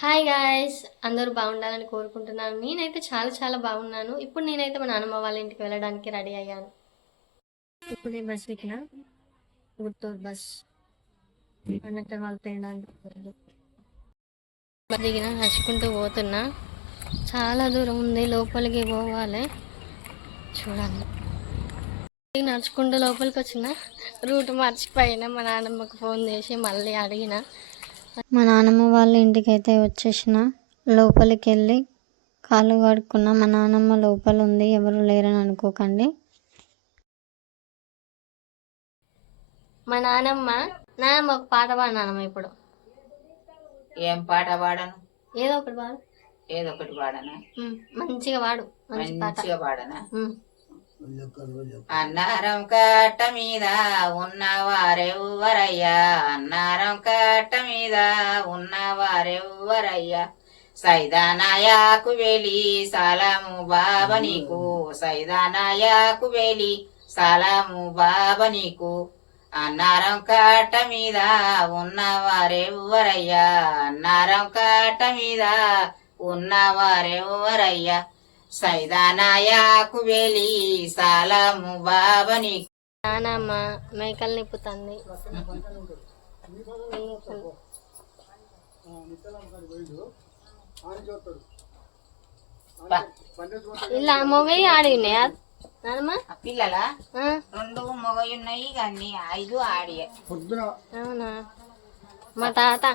Hi guys, అందరూ బాగుండాలని కోరుకుంటున్నాను. నేనైతే చాలా చాలా బాగున్నాను. ఇప్పుడు నేనైతే మా నాన్నమ్మ వాళ్ళ ఇంటికి వెళ్ళడానికి రెడీ అయ్యాను. ఇప్పుడే బస్ ఎక్కిన, గుంటూరు బస్ అన్నట్టు వాళ్ళు తినడానికి దిగిన, నడుచుకుంటూ పోతున్నా. చాలా దూరం ఉంది, లోపలికి పోవాలి. చూడండి, నడుచుకుంటూ లోపలికి వచ్చిన రూట్ మర్చిపోయినా. మా నాన్నమ్మకు ఫోన్ చేసి మళ్ళీ అడిగిన. మా నాన్నమ్మ వాళ్ళ ఇంటికి అయితే వచ్చేసిన. లోపలికి వెళ్ళి కాళ్ళు కడుక్కున్నా. మా నాన్నమ్మ లోపల ఉంది, ఎవరు లేరని అనుకోకండి. మా నాన్నమ్మ ఒక పాట పాడు నాన్నమ్మ. ఇప్పుడు ఏం పాట పాడను? ఏదో ఒకటి పాడు. ఏదో ఒకటి పాడనా? మంచిగా పాడు. మంచిగా పాడనా? అన్నారం కట్ట మీద ఉన్నవారెవ్వరయ్యా, అన్నారం కట్ట మీద ఉన్నవారెవ్వరయ్యా, సైదానాయాకు వెలి సలాము బాబా నీకు, సైదానాయాకు వెలి సలాము బాబా నీకు, అన్నారం కట్ట మీద ఉన్నవారెవ్వరయ్యా, అన్నారం కట్ట మీద ఉన్నవారెవ్వరయ్యా, సైదానాయాకు వెలి సలాము బాబని. నానమ్మ మేకలు నిప్పుతుంది. ఇలా మొగయి ఆడినాయా నానమ్మ? పిల్లల 2 మొగయి ఉన్నాయి, కానీ 5 ఆడియే. అవునా? మా తాత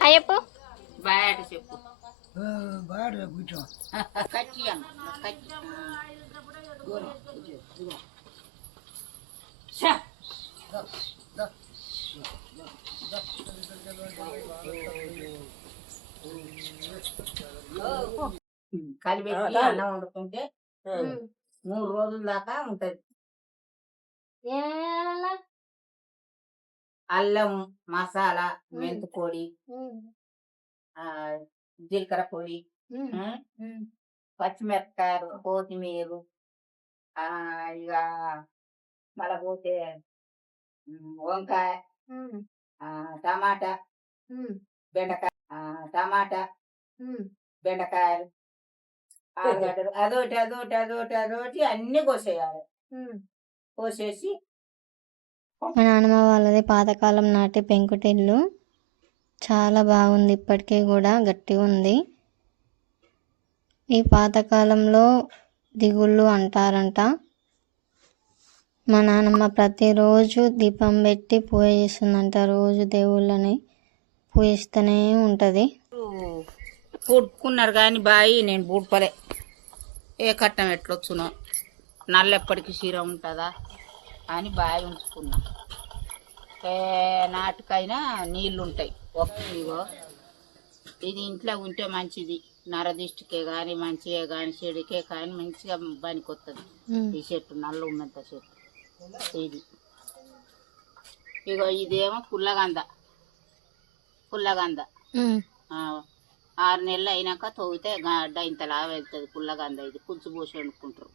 అయ్యప్పు బయట చెప్పు. కలిపెట్టి అన్నం వండుకుంటే 3 రోజుల దాకా ఉంటది. అల్లం, మసాలా, మెంతుపొడి, జీలకర్ర పొడి, పచ్చిమిరపకాయలు, కొత్తిమీర, ఇక మళ్ళా పోతే వంకాయ, టమాటా, బెండకాయ, టమాటా, బెండకాయలు, ఆలుగడ్డలు, అదోటి అదోటి అదోటి అదోటి అన్ని కోసేయాలి. కోసేసి మా నాన్నమ్మ వాళ్ళది పాతకాలం నాటి పెంకుటిల్లు. చాలా బాగుంది, ఇప్పటికీ కూడా గట్టిగా ఉంది. ఈ పాతకాలంలో దిగుళ్ళు అంటారంట. మా నాన్నమ్మ ప్రతిరోజు దీపం పెట్టి పూజ చేస్తుందంట. రోజు దేవుళ్ళని పూజిస్తూనే ఉంటుంది. పూడుకున్నారు కానీ బాయి నేను పూడ్పలే. ఏ కట్టం ఎట్లొచ్చునో, నల్లెప్పటికి చీర ఉంటుందా అని బాయి ఉంచుకున్నా. ఏ నాటికైనా నీళ్ళు ఉంటాయి. ఇగో ఇది ఇంట్లో ఉంటే మంచిది, నరదిష్టికే కానీ మంచిగా కానీ చెడుకే కానీ మంచిగా పనికొస్తుంది. ఈ చెట్టు నల్ల ఉన్నంత చెట్టు ఇది. ఇగో ఇదేమో పుల్లగంద. 6 నెలలు అయినాక తవ్వితే గడ్డ ఇంతలా వెళ్తుంది పుల్లగంద. ఇది పులుసు పోసి వండుకుంటారు.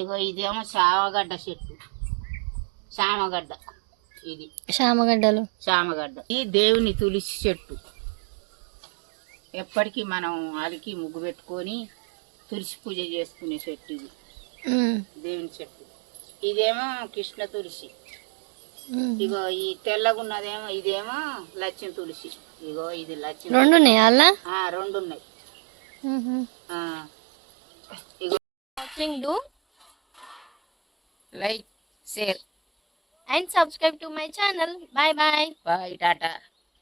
ఇగో ఇదేమో చామగడ్డ చెట్టు. చామగడ్డ ఇది. చామగడ్డ ఈ దేవుని తులసి చెట్టు. ఎప్పటికీ మనం అలికి ముగ్గు పెట్టుకొని తులసి పూజ చేసుకునే చెట్టు ఇది, దేవుని చెట్టు. ఇదేమో కృష్ణ తులసి. ఇగో ఈ తెల్లగున్నదేమో ఇదేమో లక్ష్మి తులసి. ఇగో ఇది లక్ష్మి. 2 ఉన్నాయి అలా? 2 ఉన్నాయి. Do like, share and subscribe to my channel. Bye bye. Bye, tata.